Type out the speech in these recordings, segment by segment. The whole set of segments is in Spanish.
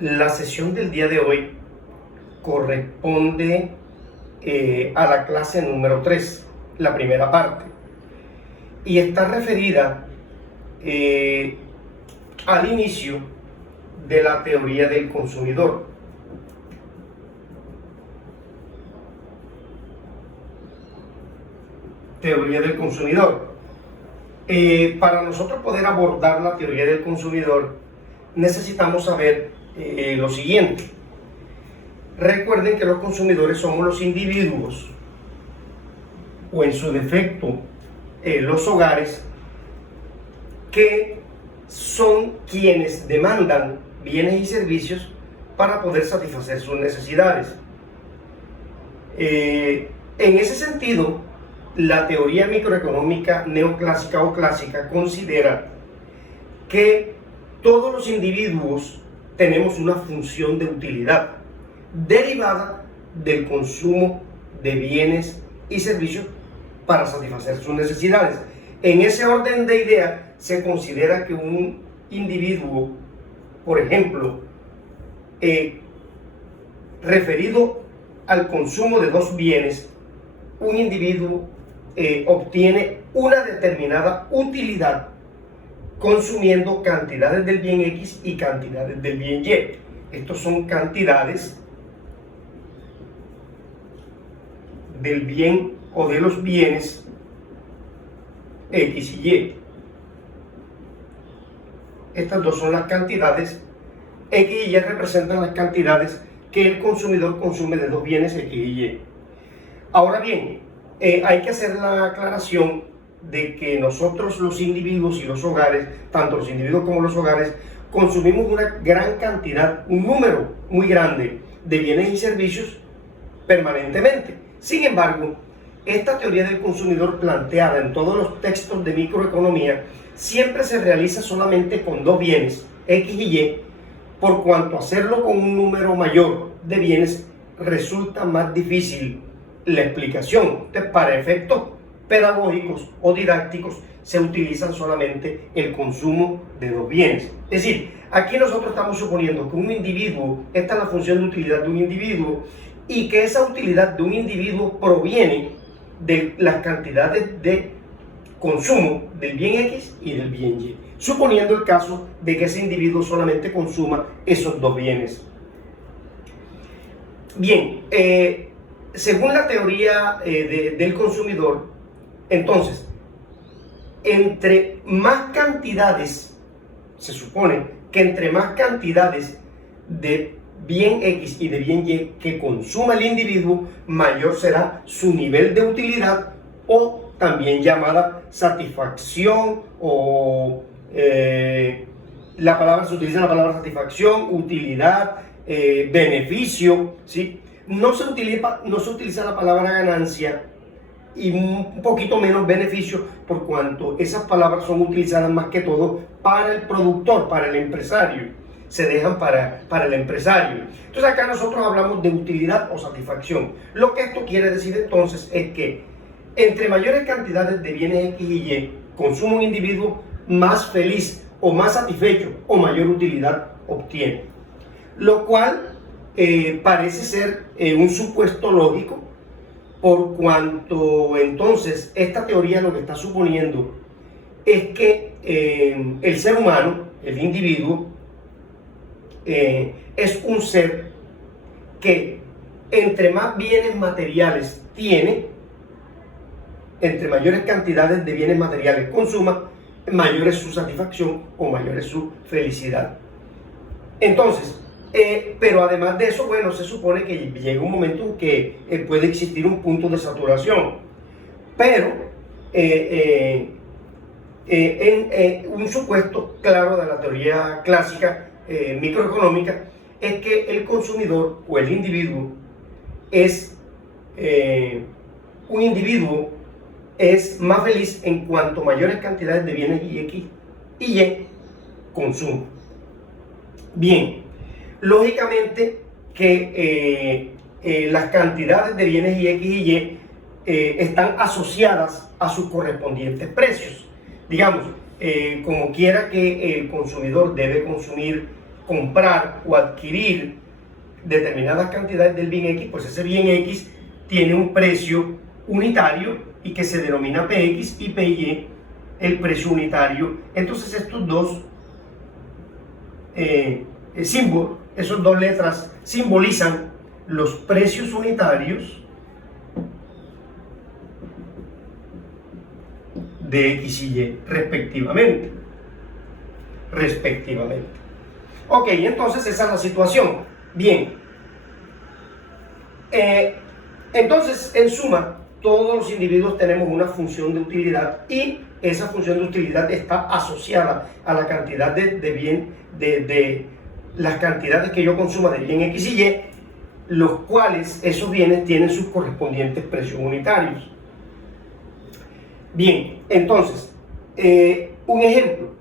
La sesión del día de hoy corresponde a la clase número 3, la primera parte, y está referida al inicio de la teoría del consumidor. Teoría del consumidor. Para nosotros poder abordar la teoría del consumidor, necesitamos saber lo siguiente. Recuerden que los consumidores somos los individuos, o en su defecto, los hogares, que son quienes demandan bienes y servicios para poder satisfacer sus necesidades. En ese sentido, la teoría microeconómica neoclásica o clásica considera que todos los individuos tenemos una función de utilidad derivada del consumo de bienes y servicios para satisfacer sus necesidades. En ese orden de ideas se considera que un individuo, por ejemplo, referido al consumo de dos bienes, un individuo obtiene una determinada utilidad consumiendo cantidades del bien X y cantidades del bien Y. Estos son cantidades del bien o de los bienes X y Y. Estas dos son las cantidades. X y Y representan las cantidades que el consumidor consume de dos bienes X y Y. Ahora bien, hay que hacer la aclaración de que nosotros los individuos y los hogares, tanto los individuos como los hogares, consumimos una gran cantidad, un número muy grande de bienes y servicios permanentemente. Sin embargo, esta teoría del consumidor planteada en todos los textos de microeconomía siempre se realiza solamente con dos bienes, X y Y, por cuanto hacerlo con un número mayor de bienes resulta más difícil la explicación. Entonces, para efectos pedagógicos o didácticos se utilizan solamente el consumo de dos bienes. Es decir, aquí nosotros estamos suponiendo que un individuo, esta es la función de utilidad de un individuo, y que esa utilidad de un individuo proviene de las cantidades de consumo del bien X y del bien Y, suponiendo el caso de que ese individuo solamente consuma esos dos bienes. Bien, según la teoría del consumidor, entonces, entre más cantidades, se supone que entre más cantidades de bien X y de bien Y que consuma el individuo, mayor será su nivel de utilidad, o también llamada satisfacción, o se utiliza la palabra satisfacción, utilidad, beneficio, ¿sí? No se utiliza la palabra ganancia y un poquito menos beneficio, por cuanto esas palabras son utilizadas más que todo para el productor, para el empresario. Se dejan para el empresario. Entonces acá nosotros hablamos de utilidad o satisfacción. Lo que esto quiere decir entonces es que entre mayores cantidades de bienes X y Y consume un individuo, más feliz o más satisfecho o mayor utilidad obtiene. Lo cual parece ser un supuesto lógico, por cuanto entonces esta teoría lo que está suponiendo es que el ser humano, el individuo, es un ser que entre más bienes materiales tiene, entre mayores cantidades de bienes materiales consuma, mayor es su satisfacción o mayor es su felicidad. Entonces, pero además de eso, bueno, se supone que llega un momento en que puede existir un punto de saturación. Pero un supuesto claro de la teoría clásica microeconómica es que el consumidor o el individuo es más feliz en cuanto mayores cantidades de bienes X y Y consumo. Bien, lógicamente que las cantidades de bienes X y Y están asociadas a sus correspondientes precios. Digamos, como quiera que el consumidor debe consumir comprar o adquirir determinadas cantidades del bien X, pues ese bien X tiene un precio unitario y que se denomina PX y PY el precio unitario. Entonces estos dos símbolos, esas dos letras simbolizan los precios unitarios de X y Y respectivamente. Ok, entonces esa es la situación. Bien. Entonces, en suma, todos los individuos tenemos una función de utilidad y esa función de utilidad está asociada a la cantidad de las cantidades que yo consuma de bien X y Y, los cuales esos bienes tienen sus correspondientes precios unitarios. Bien, entonces, un ejemplo.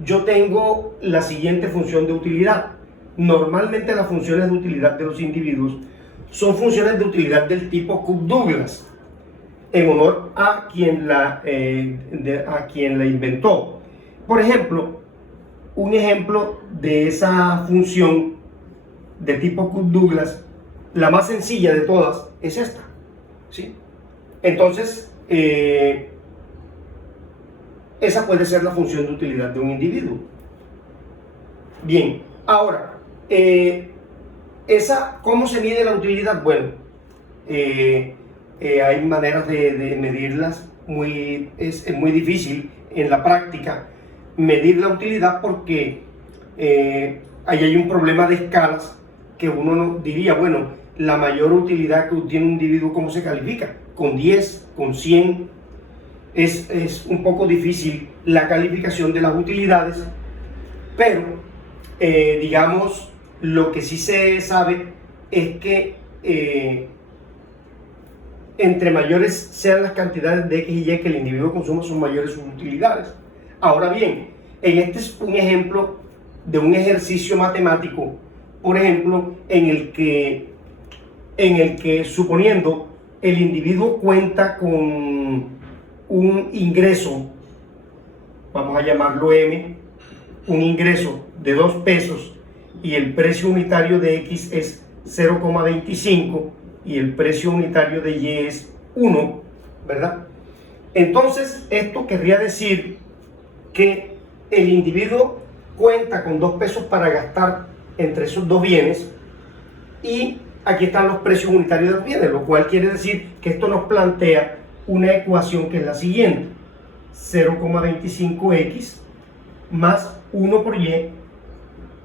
Yo tengo la siguiente función de utilidad. Normalmente las funciones de utilidad de los individuos son funciones de utilidad del tipo Cook-Douglas, en honor a quien la inventó. Por ejemplo, un ejemplo de esa función de tipo Cook-Douglas, la más sencilla de todas, es esta, ¿sí? Entonces, esa puede ser la función de utilidad de un individuo. Bien, ahora, ¿cómo se mide la utilidad? Bueno, hay maneras de medirlas, es muy difícil en la práctica medir la utilidad porque ahí hay un problema de escalas que uno no diría, bueno, la mayor utilidad que tiene un individuo, ¿cómo se califica? ¿Con 10? ¿Con 100? Es un poco difícil la calificación de las utilidades, pero digamos, lo que sí se sabe es que entre mayores sean las cantidades de X y Y que el individuo consuma, son mayores sus utilidades. Ahora bien, este es un ejemplo de un ejercicio matemático, por ejemplo, en el que suponiendo el individuo cuenta con un ingreso, vamos a llamarlo M, un ingreso de 2 pesos y el precio unitario de X es 0,25 y el precio unitario de Y es 1, ¿verdad? Entonces, esto querría decir que el individuo cuenta con 2 pesos para gastar entre esos dos bienes y aquí están los precios unitarios de los bienes, lo cual quiere decir que esto nos plantea una ecuación que es la siguiente: 0,25x más 1 por y,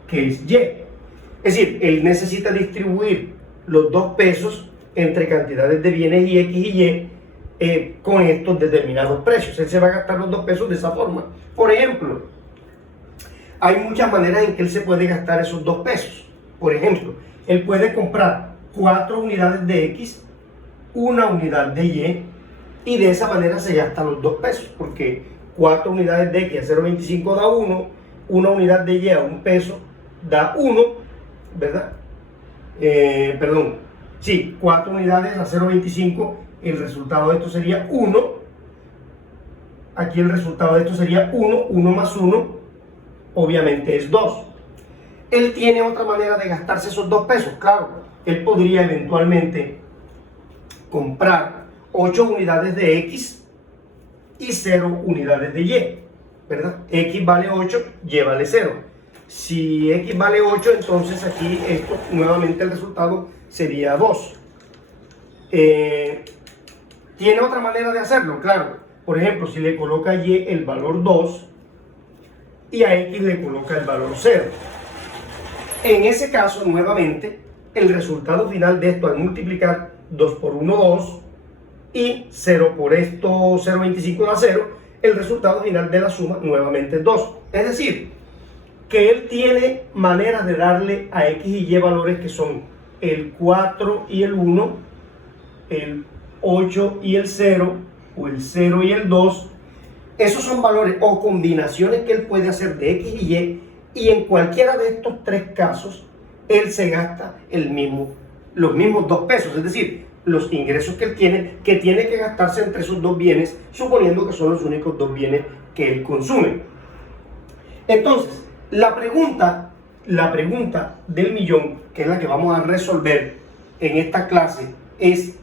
que es y. Es decir, él necesita distribuir los 2 pesos entre cantidades de bienes y X y Y con estos determinados precios. Él se va a gastar los 2 pesos de esa forma. Por ejemplo, hay muchas maneras en que él se puede gastar esos 2 pesos. Por ejemplo, él puede comprar 4 unidades de X, 1 unidad de Y, y de esa manera se gastan los 2 pesos, porque 4 unidades de X a 0,25 da 1, 1 unidad de Y a 1 peso da 1, ¿verdad? Perdón, sí, 4 unidades a 0,25, el resultado de esto sería 1, aquí el resultado de esto sería 1, 1 más 1, obviamente es 2. Él tiene otra manera de gastarse esos 2 pesos, claro, él podría eventualmente comprar 8 unidades de X y 0 unidades de Y, ¿verdad? X vale 8, Y vale 0. Si X vale 8, entonces aquí esto, nuevamente el resultado sería 2. ¿Tiene otra manera de hacerlo? Claro. Por ejemplo, si le coloca a Y el valor 2 y a X le coloca el valor 0. En ese caso, nuevamente, el resultado final de esto al multiplicar 2 por 1, 2, y 0 por esto, 0,25 da 0, el resultado final de la suma nuevamente es 2. Es decir, que él tiene maneras de darle a X y Y valores que son el 4 y el 1, el 8 y el 0, o el 0 y el 2. Esos son valores o combinaciones que él puede hacer de X y Y, y en cualquiera de estos 3 casos, él se gasta los mismos 2 pesos, es decir, los ingresos que él tiene, que tiene que gastarse entre esos 2 bienes, suponiendo que son los únicos 2 bienes que él consume. Entonces, La pregunta del millón, que es la que vamos a resolver en esta clase, es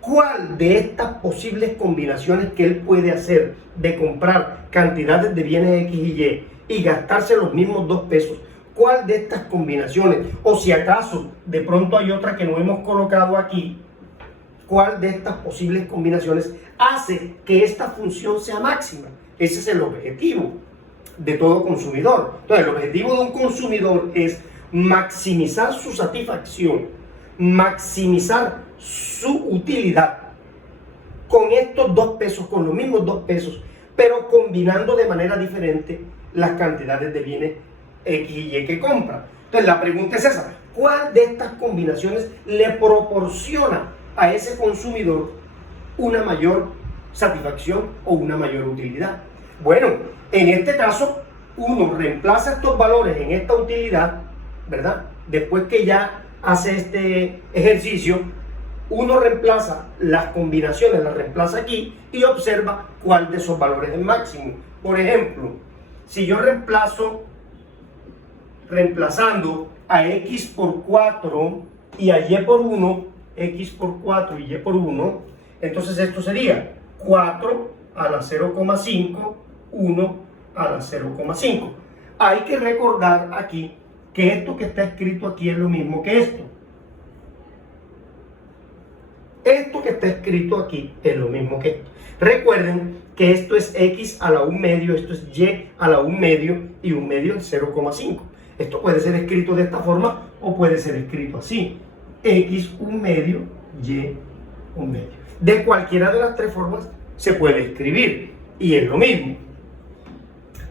¿cuál de estas posibles combinaciones que él puede hacer de comprar cantidades de bienes X y Y gastarse los mismos 2 pesos? ¿Cuál de estas combinaciones, o si acaso de pronto hay otra que no hemos colocado aquí, cuál de estas posibles combinaciones hace que esta función sea máxima? Ese es el objetivo de todo consumidor. Entonces, el objetivo de un consumidor es maximizar su satisfacción, maximizar su utilidad con estos 2 pesos, con los mismos 2 pesos, pero combinando de manera diferente las cantidades de bienes X y Y que compra. Entonces, la pregunta es esa: ¿cuál de estas combinaciones le proporciona a ese consumidor una mayor satisfacción o una mayor utilidad? Bueno, en este caso, uno reemplaza estos valores en esta utilidad, ¿verdad? Después que ya hace este ejercicio, uno reemplaza las combinaciones, las reemplaza aquí y observa cuál de esos valores es máximo. Por ejemplo, si yo reemplazando a X por 4 y a Y por 1, X por 4 y Y por 1, entonces esto sería 4 a la 0,5, 1 a la 0,5. Hay que recordar aquí que esto que está escrito aquí es lo mismo que esto. Esto que está escrito aquí es lo mismo que esto. Recuerden que esto es X a la 1 medio, esto es Y a la 1 medio y 1 medio es 0,5. Esto puede ser escrito de esta forma o puede ser escrito así: X 1 medio, Y 1 medio. De cualquiera de las 3 formas se puede escribir y es lo mismo.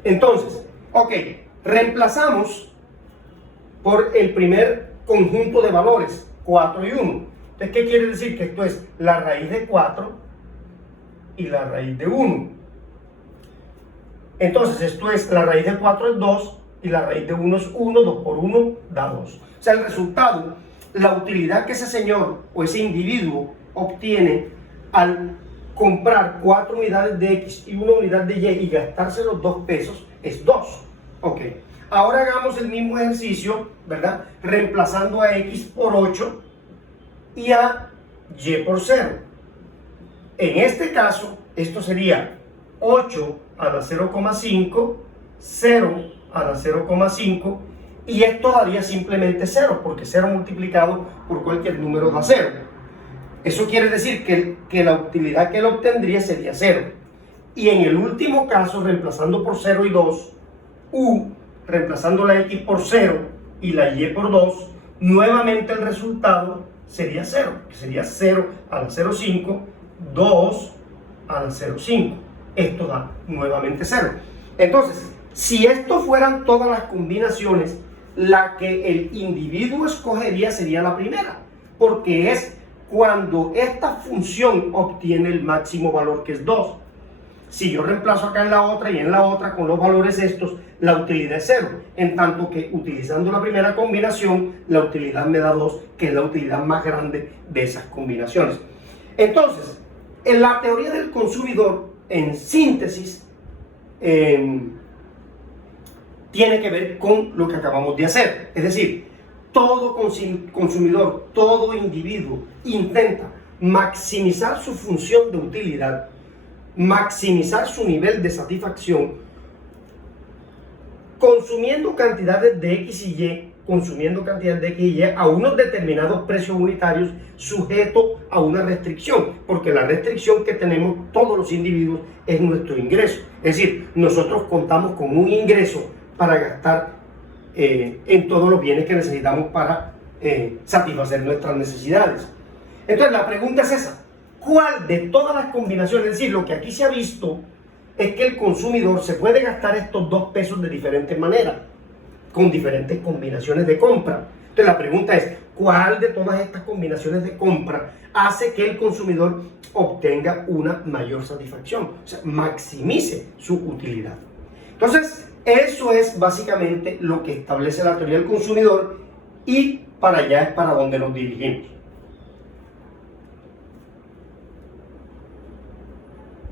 Entonces, ok, reemplazamos por el primer conjunto de valores, 4 y 1. Entonces, ¿qué quiere decir? Que esto es la raíz de 4 y la raíz de 1. Entonces, esto es la raíz de 4 es 2 y la raíz de 1 es 1, 2 por 1 da 2. O sea, el resultado, la utilidad que ese señor o ese individuo obtiene al comprar 4 unidades de X y 1 unidad de Y y gastarse los 2 pesos es 2. Ok, ahora hagamos el mismo ejercicio, ¿verdad? Reemplazando a X por 8 y a Y por 0. En este caso, esto sería 8 a la 0,5, 0 a la 0,5, y esto daría simplemente 0, porque 0 multiplicado por cualquier número da 0. Eso quiere decir que la utilidad que él obtendría sería 0. Y en el último caso, reemplazando por 0 y 2, reemplazando la X por 0 y la Y por 2, nuevamente el resultado sería 0, que sería 0 a la 0,5, 2 a la 0,5. Esto da nuevamente 0. Entonces, si esto fueran todas las combinaciones, la que el individuo escogería sería la primera, porque es cuando esta función obtiene el máximo valor, que es 2. Si yo reemplazo acá en la otra y en la otra con los valores estos, la utilidad es 0, en tanto que utilizando la primera combinación, la utilidad me da 2, que es la utilidad más grande de esas combinaciones. Entonces, en la teoría del consumidor, en síntesis, tiene que ver con lo que acabamos de hacer. Es decir, todo consumidor, todo individuo intenta maximizar su función de utilidad, maximizar su nivel de satisfacción, consumiendo cantidades de X y Y, a unos determinados precios unitarios sujeto a una restricción, porque la restricción que tenemos todos los individuos es nuestro ingreso. Es decir, nosotros contamos con un ingreso para gastar en todos los bienes que necesitamos para satisfacer nuestras necesidades. Entonces la pregunta es esa: ¿cuál de todas las combinaciones? Es decir, lo que aquí se ha visto es que el consumidor se puede gastar estos 2 pesos de diferentes maneras, con diferentes combinaciones de compra. Entonces la pregunta es: ¿cuál de todas estas combinaciones de compra hace que el consumidor obtenga una mayor satisfacción? O sea, maximice su utilidad. Entonces, eso es básicamente lo que establece la teoría del consumidor, y para allá es para donde nos dirigimos.